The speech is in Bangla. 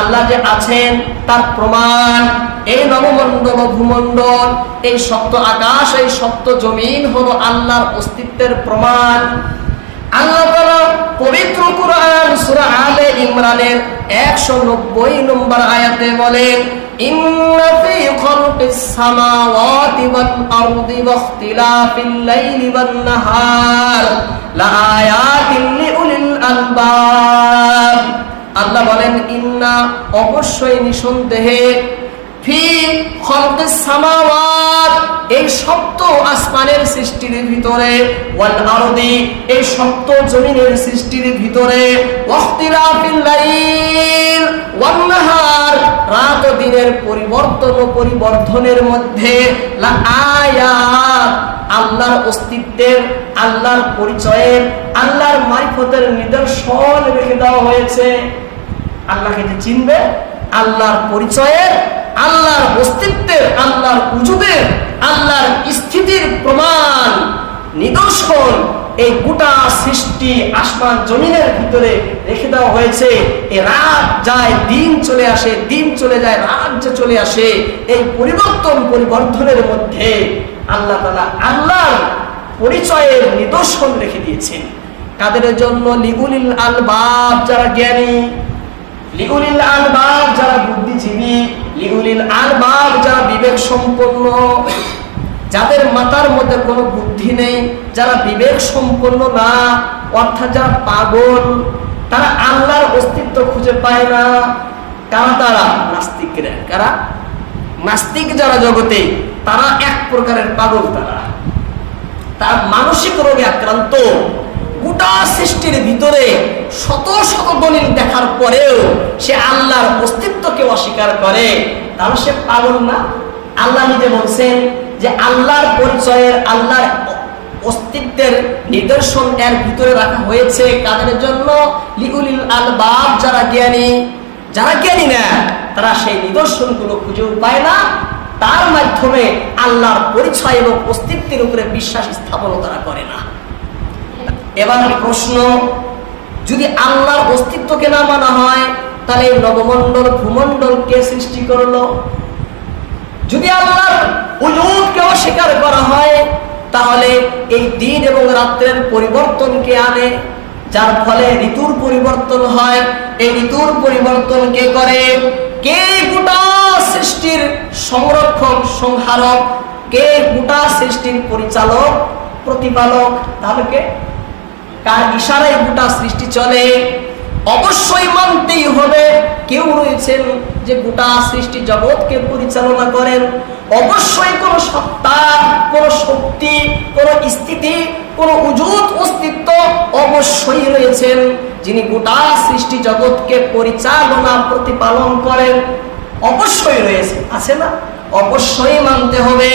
আল্লাহ যে আছেন, তার প্রমাণ। এই নবমণ্ডল ভূমণ্ডল, এই সপ্ত আকাশ, এই সপ্ত জমিন হলো আল্লাহর অস্তিত্বের প্রমাণ। আল্লাহ পবিত্র কুরআন সূরা আলে ইমরানের 190 নম্বর আয়াতে বলেন, ইন্না অবশ্যই নিঃসন্দেহে এই সপ্ত আসমানের সৃষ্টির ভিতরে এই সপ্ত জমিনের সৃষ্টির ভিতরে রাত দিনের পরিবর্তন ও পরিবর্ধনের মধ্যে আল্লাহর অস্তিত্বের, আল্লাহর পরিচয়ের, আল্লাহর মারিফতের নিদর্শন রেখে দেওয়া হয়েছে। আল্লাহকে যে চিনবে আল্লাহর পরিচয়ের, আল্লাহর অস্তিত্বের, আল্লাহর উজুদের আল্লাহর স্থিতির প্রমাণ, নিদর্শন এই গোটা সৃষ্টি আসমান জমিনের ভিতরে রেখে দেওয়া হয়েছে। এ রাত যায়, দিন চলে আসে, দিন চলে যায়, রাত যে চলে আসে, এই পরিবর্তন পরিবর্তনের মধ্যে আল্লাহ তালা আল্লাহর পরিচয়ের নিদর্শন রেখে দিয়েছেন। কাদের জন্য? লিগুলিল আলবাব, যারা জ্ঞানী লিগুলিল আলবাব যারা বুদ্ধিজীবী, লিগুলিল আলবাব যারা বিবেক সম্পন্ন যাদের মাথার মধ্যে কোনো বুদ্ধি নেই, যারা বিবেক সম্পন্ন না, অর্থাৎ যারা পাগল, তারা আল্লাহর অস্তিত্ব খুঁজে পায় না। কারা তারা? নাস্তিকরা। কারা? নাস্তিক যারা জগতে, তারা এক প্রকারের পাগল তারা। তার মানসিক রোগে আক্রান্ত। গোটা সৃষ্টির ভিতরে শত শত দলিল দেখার পরেও সে আল্লাহর অস্তিত্বকে অস্বীকার করে। তাহলে সে পাগল না? আল্লাহ নিজে বলছেন যে আল্লাহর পরিচয়ের, আল্লাহর অস্তিত্বের নিদর্শন এর ভিতরে রাখা হয়েছে কাদের জন্য? লিউলিল আলবাব, যারা জ্ঞানী। যারা জ্ঞানী না, তারা সেই নিদর্শনগুলো খুঁজেও পায় না। তার মাধ্যমে আল্লাহর পরিচয় এবং অস্তিত্বের উপরে বিশ্বাস স্থাপন তারা করে না। এবার প্রশ্ন, যদি আল্লাহর অস্তিত্বকে না মানা হয়, তাহলে এই নবমণ্ডল কে সৃষ্টি করল? যদি আল্লাহর উজুদকে অস্বীকার করা হয়, তাহলে এই দিন এবং রাত্রের পরিবর্তন কে আনে, যার ফলে ঋতুর পরিবর্তন হয়। এই ঋতুর পরিবর্তন কে করে? কে গোটা সৃষ্টির সংরক্ষক, সংহারক, কে গোটা সৃষ্টির পরিচালক, প্রতিপালক? তাহলে কে? কার ইশারায় গোটা সৃষ্টি চলে, অবশ্যই মানতেই হবে কেউ রয়েছেন যে গোটা সৃষ্টি জগৎকে পরিচালনা করেন। অবশ্যই কোন সত্তা, কোন শক্তি, কোন স্থিতি, কোন উজুত অস্তিত্ব অবশ্যই রয়েছেন যিনি গোটা সৃষ্টি জগৎকে পরিচালনা, প্রতিপালন করেন। অবশ্যই রয়েছে, আছে না? অবশ্যই মানতে হবে।